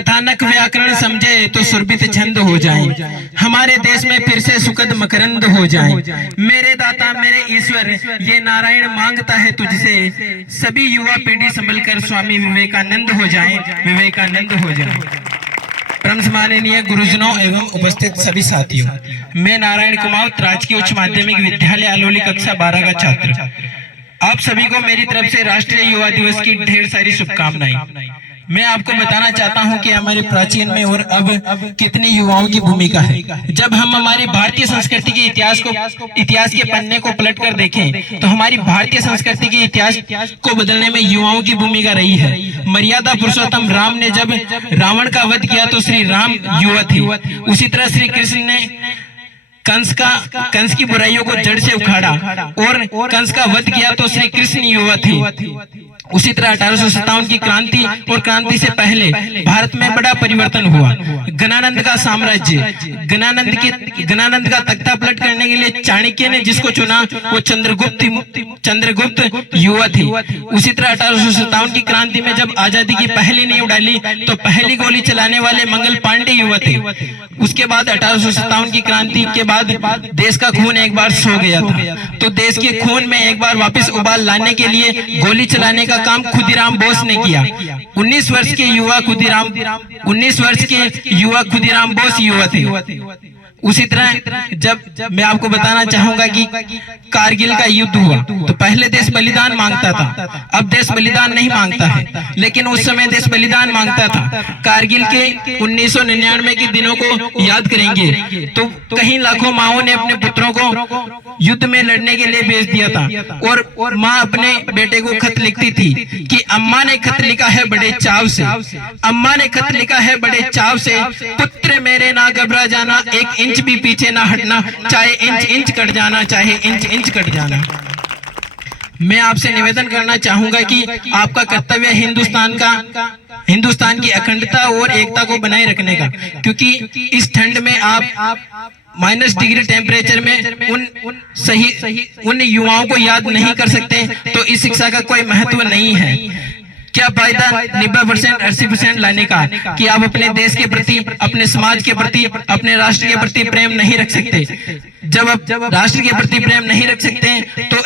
कथानक व्याकरण समझे तो सुरभित छंद हो जाए, हमारे देश में फिर से सुखद मकरंद हो जाए। मेरे दाता मेरे ईश्वर ये नारायण मांगता है तुझसे, सभी युवा पीढ़ी संभलकर स्वामी विवेकानंद हो जाए, विवेकानंद हो जाए। परम सम्माननीय गुरुजनों एवं उपस्थित सभी साथियों, मैं नारायण कुमार राजकीय उच्च माध्यमिक विद्यालय अलोली कक्षा 12 का छात्र। आप सभी को मेरी तरफ से राष्ट्रीय युवा दिवस की ढेर सारी शुभकामनाएं। मैं आपको बताना चाहता हूं कि हमारे प्राचीन में और अब कितने युवाओं की भूमिका है। जब हम हमारी भारतीय संस्कृति के इतिहास के पन्ने को पलटकर देखें तो हमारी भारतीय संस्कृति के इतिहास को बदलने में युवाओं की भूमिका रही है। मर्यादा पुरुषोत्तम राम ने जब रावण का वध किया तो श्री राम युवा थे। उसी तरह श्री कृष्ण ने कंस की बुराइयों को जड़ से उखाड़ा और कंस का वध किया तो श्री कृष्ण युवा थे। उसी तरह 1857 की क्रांति और क्रांति से पहले भारत में बड़ा परिवर्तन हुआ। गणानंद का साम्राज्य, गणानंद का तख्ता पलट करने के लिए चाणक्य ने जिसको चुना वो चंद्रगुप्त युवा थे। उसी तरह 1857 की क्रांति में जब आजादी की पहली नींव डाली तो पहली गोली चलाने वाले मंगल पांडे युवा थे। उसके बाद 1857 की क्रांति के बाद देश का खून एक बार सो गया था, तो देश के खून में एक बार वापस उबाल लाने के लिए गोली चलाने का काम खुदीराम बोस ने किया। 19 वर्ष के युवा खुदीराम बोस युवा थे। उसी तरह जब मैं आपको बताना चाहूंगा कि कारगिल का युद्ध हुआ तो पहले देश बलिदान मांगता था, अब देश बलिदान नहीं मांगता है, लेकिन उस समय देश बलिदान मांगता था। कारगिल के 1999 के दिनों को याद करेंगे तो कहीं लाखों माओं ने अपने पुत्रों को युद्ध में लड़ने के लिए भेज दिया था और माँ अपने बेटे को खत लिखती थी कि अम्मा ने खत लिखा है बड़े चाव से, अम्मा ने खत लिखा है बड़े चाव से, पुत्र मेरे ना घबरा जाना, एक इंच भी पीछे ना हटना, चाहे इंच कट जाना, चाहे इंच कट जाना। मैं आपसे निवेदन करना चाहूंगा कि आपका कर्तव्य हिंदुस्तान की अखंडता और एकता को बनाए रखने का, क्योंकि इस ठंड में आप -डिग्री टेम्परेचर में उन युवाओं को याद नहीं कर सकते तो इस शिक्षा का कोई महत्व नहीं है। क्या फायदा 90% 80% लाने का कि आप अपने देश के प्रति, अपने समाज के प्रति, अपने राष्ट्र के प्रति प्रेम नहीं रख सकते। जब आप राष्ट्र के प्रति प्रेम नहीं रख सकते तो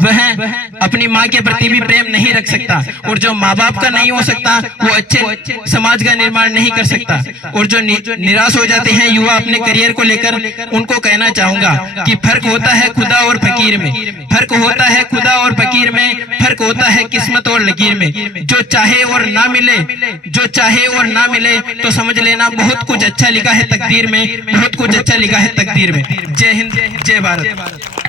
वह अपनी माँ के प्रति भी प्रेम नहीं रख सकता, और जो माँ बाप का नहीं हो सकता वो अच्छे समाज का निर्माण नहीं कर सकता। और जो निराश हो जाते हैं युवा अपने करियर को लेकर, उनको कहना चाहूंगा कि फर्क होता है खुदा और फकीर में, फर्क होता है खुदा और फकीर में, फर्क होता है किस्मत और लकीर में। जो चाहे और ना मिले तो समझ लेना बहुत कुछ अच्छा लिखा है तकदीर में, बहुत कुछ अच्छा लिखा है तकदीर में। जय हिंद, जय भारत।